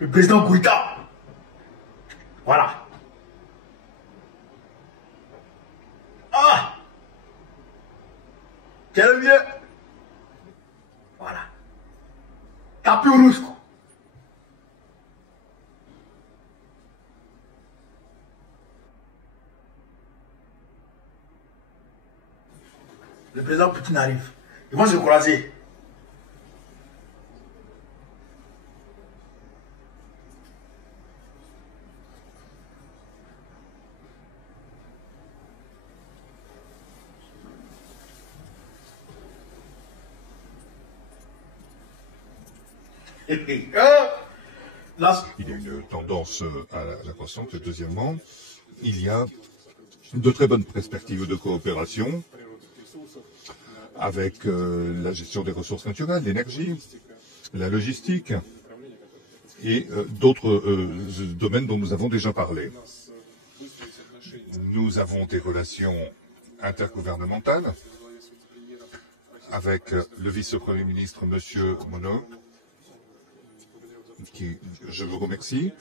Le président Goïta. Voilà. Ah! Quel mieux? Voilà. Tapis rouge, quoi. Le président Poutine arrive. Ils vont se croiser. Il y a une tendance à la croissance. Et deuxièmement, il y a de très bonnes perspectives de coopération avec la gestion des ressources naturelles, l'énergie, la logistique et d'autres domaines dont nous avons déjà parlé. Nous avons des relations intergouvernementales avec le vice-premier ministre, M. Monod, qui, je vous remercie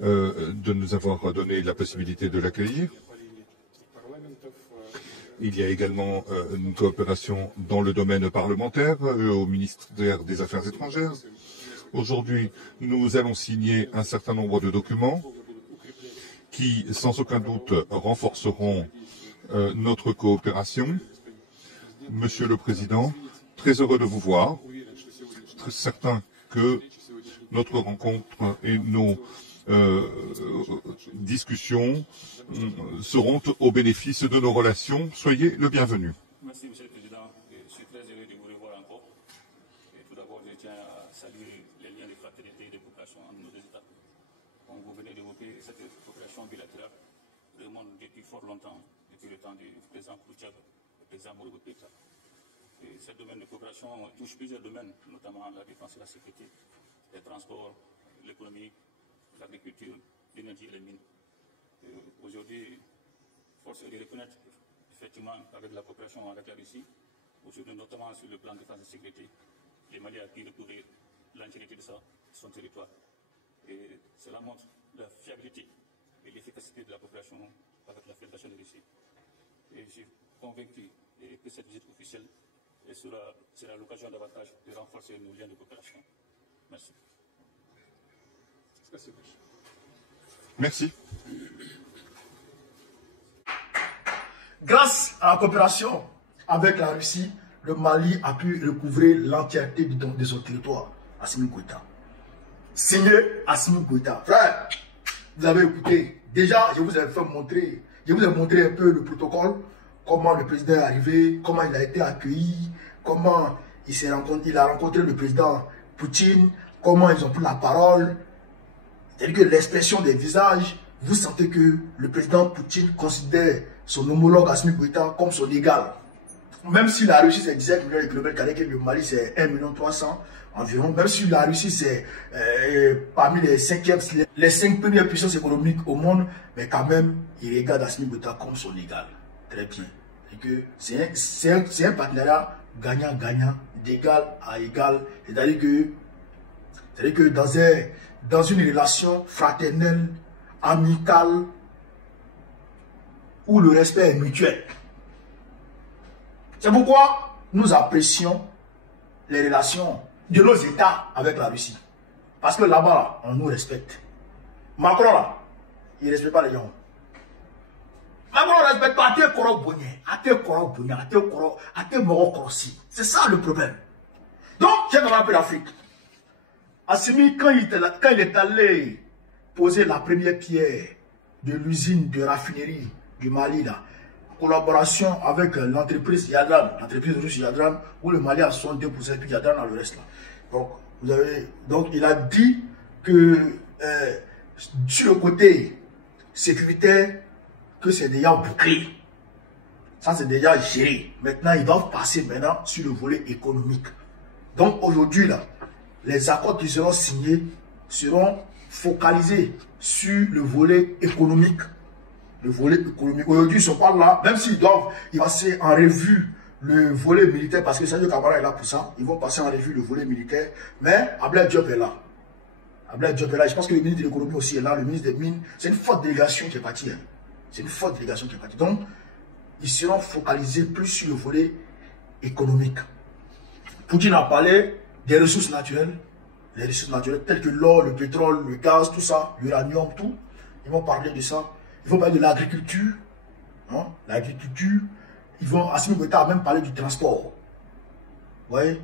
de nous avoir donné la possibilité de l'accueillir. Il y a également une coopération dans le domaine parlementaire au ministère des Affaires étrangères. Aujourd'hui, nous allons signer un certain nombre de documents qui, sans aucun doute, renforceront notre coopération. Monsieur le Président, très heureux de vous voir, très certain que notre rencontre et nos discussions seront au bénéfice de nos relations. Soyez le bienvenu. Merci, Monsieur le Président. Je suis très heureux de vous revoir encore. Et tout d'abord, je tiens à saluer les liens de fraternité et de coopération entre nos deux États. Donc, vous venez d'évoquer cette coopération bilatérale remonte depuis fort longtemps, depuis le temps du président Khrouchtchev, le président Modibo Keïta. Et ce domaine de coopération touche plusieurs domaines, notamment la défense et la sécurité, les transports, l'économie, l'agriculture, l'énergie et les mines. Aujourd'hui, force est de reconnaître effectivement avec la coopération avec la Russie, aujourd'hui notamment sur le plan de défense et sécurité, le Mali a pu recouvrir l'entièreté de son territoire. Et cela montre la fiabilité et l'efficacité de la coopération avec la Fédération de Russie. Et je suis convaincu que cette visite officielle sera l'occasion davantage de renforcer nos liens de coopération. Merci. Merci. Grâce à la coopération avec la Russie, le Mali a pu recouvrir l'entièreté de son territoire. Assimi Goïta. Signé Assimi Goïta. Frère, vous avez écouté. Déjà, je vous ai montré un peu le protocole, comment le président est arrivé, comment il a été accueilli, comment il a rencontré le président Poutine, comment ils ont pris la parole. C'est-à-dire que l'expression des visages, vous sentez que le président Poutine considère son homologue Assimi Goïta comme son égal. Même si la Russie c'est 17 millions de kilomètres carrés, que le Mali c'est 1,3 million environ, même si la Russie c'est parmi les 5 premières puissances économiques au monde, mais quand même, il regarde Assimi Goïta comme son égal. Très bien. C'est un partenariat gagnant-gagnant, d'égal à égal. C'est-à-dire que dans une relation fraternelle, amicale, où le respect est mutuel. C'est pourquoi nous apprécions les relations de nos États avec la Russie. Parce que là-bas, on nous respecte. Macron, là, il ne respecte pas les gens. Macron ne respecte pas Ate Koro Bonye, Ate Koro Bonye, Ate Moro Korossi. C'est ça le problème. Donc, j'ai un peu l'Afrique. Assimi, quand il est allé poser la première pierre de l'usine de raffinerie du Mali, là, collaboration avec l'entreprise Yadran, l'entreprise russe Yadran, où le Mali a 62%, puis Yadran a le reste là. Donc il a dit que sur le côté sécuritaire, que c'est déjà bouclé. Ça c'est déjà géré. Maintenant, ils doivent passer maintenant sur le volet économique. Donc aujourd'hui, là, les accords qui seront signés seront focalisés sur le volet économique. Le volet économique. Aujourd'hui, ils se parlent là, même s'ils doivent, ils vont passer en revue le volet militaire, parce que Sadio Kamara est là pour ça. Ils vont passer en revue le volet militaire. Mais Abdoulaye Diop est là. Abdoulaye Diop est là. Je pense que le ministre de l'économie aussi est là, le ministre des Mines. C'est une forte délégation qui est partie. Hein. C'est une forte délégation qui est partie. Donc, ils seront focalisés plus sur le volet économique. Poutine a parlé des ressources naturelles. Les ressources naturelles telles que l'or, le pétrole, le gaz, tout ça, l'uranium, tout. Ils vont parler de ça. Ils vont parler de l'agriculture. Hein? L'agriculture. Ils vont, Assimi Goïta a même parlé du transport. Vous voyez?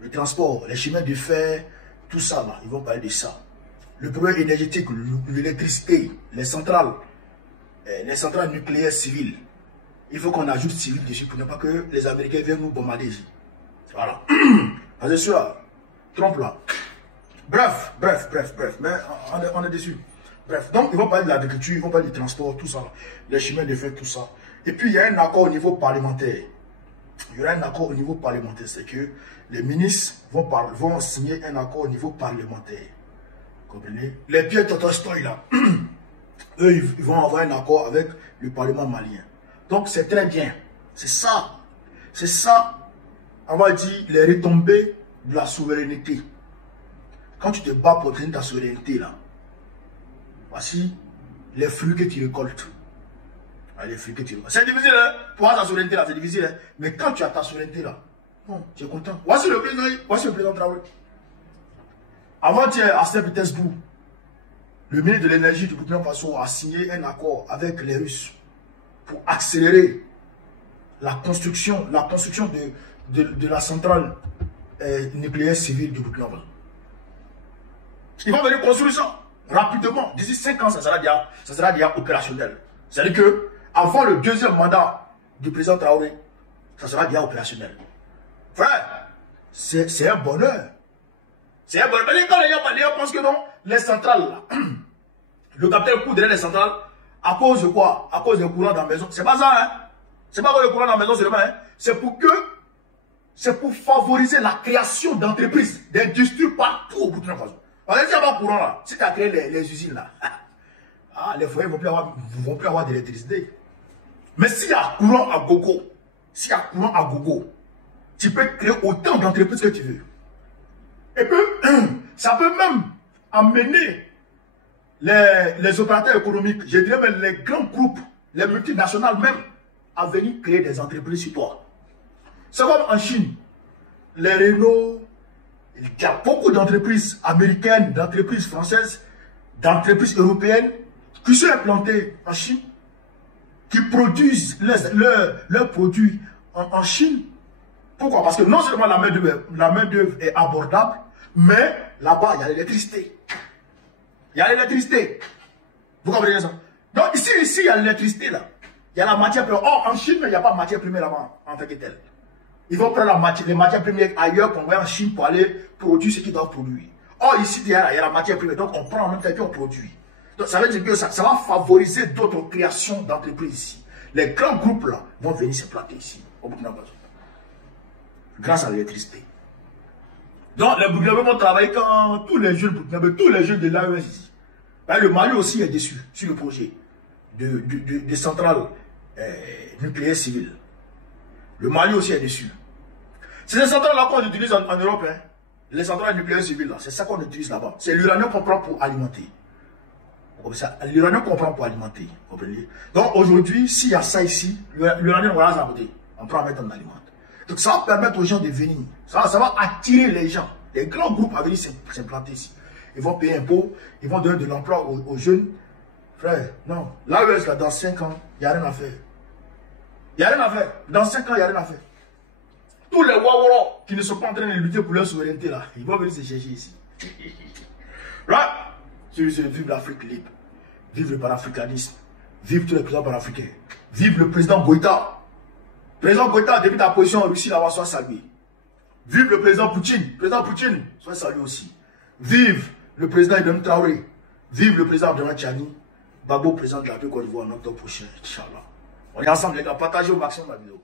Le transport, les chemins de fer, tout ça là. Ils vont parler de ça. Le problème énergétique, l'électricité, les centrales nucléaires civiles. Il faut qu'on ajoute civil dessus pour ne pas que les Américains viennent nous bombarder ici. Voilà. Parce que sûr, Trump là. Bref. Mais on est dessus. Bref, donc ils vont parler de l'agriculture, ils vont parler du transport, tout ça. Les chemins de fer, tout ça. Et puis il y a un accord au niveau parlementaire. Il y aura un accord au niveau parlementaire. C'est que les ministres vont signer un accord au niveau parlementaire. Vous comprenez? Les Pierre Totostoy là, eux, ils vont avoir un accord avec le Parlement malien. Donc c'est très bien. C'est ça, on va dire, les retombées de la souveraineté. Quand tu te bats pour obtenir ta souveraineté là, voici les fruits que tu récoltes. Les fruits que tu récoltes. C'est difficile, hein? Pour avoir ta souveraineté là, c'est difficile. Hein? Mais quand tu as ta souveraineté là, bon, tu es content. Voici le président Traoré. Avant-hier, à Saint-Pétersbourg, le ministre de l'énergie du Burkina Faso a signé un accord avec les Russes pour accélérer la construction de la centrale nucléaire civile du Burkina Faso. Ils vont venir construire ça rapidement. D'ici 5 ans, ça sera déjà opérationnel. C'est-à-dire que avant le deuxième mandat du président Traoré, ça sera déjà opérationnel. Frère, c'est un bonheur. C'est un bonheur. Mais quand les gens pensent que non, les centrales là, le capitaine court derrière les centrales, à cause de quoi? À cause des courants dans la maison. C'est pas ça, hein? C'est pas que le courant dans la maison seulement, hein? C'est pour favoriser la création d'entreprises, d'industries partout au Burkina Faso. Parce que s'il n'y a pas de courant là, si tu as créé les usines là, les foyers ne vont plus avoir d'électricité. Mais s'il y a courant à gogo, tu peux créer autant d'entreprises que tu veux. Et puis, ça peut même amener les opérateurs économiques, je dirais même les grands groupes, les multinationales même, à venir créer des entreprises sur toi. C'est comme en Chine, les Renault, il y a beaucoup d'entreprises américaines, d'entreprises françaises, d'entreprises européennes qui sont implantées en Chine, qui produisent leurs produits en Chine. Pourquoi? Parce que non seulement la main-d'œuvre est abordable, mais là-bas, il y a l'électricité. Il y a l'électricité. Vous comprenez ça? Donc ici, il y a l'électricité là. Il y a la matière première. Or, en Chine, il n'y a pas de matière première là-bas en tant que telle. Ils vont prendre les matières premières ailleurs qu'on va en Chine pour aller produire ce qu'ils doivent produire. Or, ici, il y a la matière première. Donc, on prend en même temps et on produit. Donc, ça veut dire que ça va favoriser d'autres créations d'entreprises ici. Les grands groupes là vont venir se planter ici, au Burkina Faso. Grâce à l'électricité. Donc, les Burkinabés vont travailler quand tous les jeunes Burkinabés, tous les jeunes de l'AES ici. Le Mali aussi est déçu sur le projet de centrales nucléaires civiles. Le Mali aussi est déçu. C'est ces centrales-là qu'on utilise en Europe. Hein. Les centrales nucléaires civiles, c'est ça qu'on utilise là-bas. C'est l'uranium qu'on prend pour alimenter. L'uranium qu'on prend pour alimenter. Vous comprenez? Donc aujourd'hui, s'il y a ça ici, l'uranium, voilà, ça va côté. On prend à mettre en alimente. Donc ça va permettre aux gens de venir. Ça va attirer les gens. Les grands groupes à venir s'implanter ici. Ils vont payer un impôt, ils vont donner de l'emploi aux jeunes. Frère, non. L'AES, là, dans 5 ans, il n'y a rien à faire. Il n'y a rien à faire. Dans 5 ans, il n'y a rien à faire. Tous les Waworo qui ne sont pas en train de lutter pour leur souveraineté, là, ils vont venir se chercher ici. Là, vive l'Afrique libre. Vive le panafricanisme. Vive tous les présidents panafricains. Vive le président Goïta. Président Goïta, depuis ta position en Russie, là-bas, soit salué. Vive le président Poutine. Président Poutine, soit salué aussi. Vive le président Ibrahim Traoré. Vive le président Abdelmadjid Tchani. Babo, président de la Côte d'Ivoire en octobre prochain, Inch'Allah. On est ensemble, les gars. Partagez au maximum la vidéo.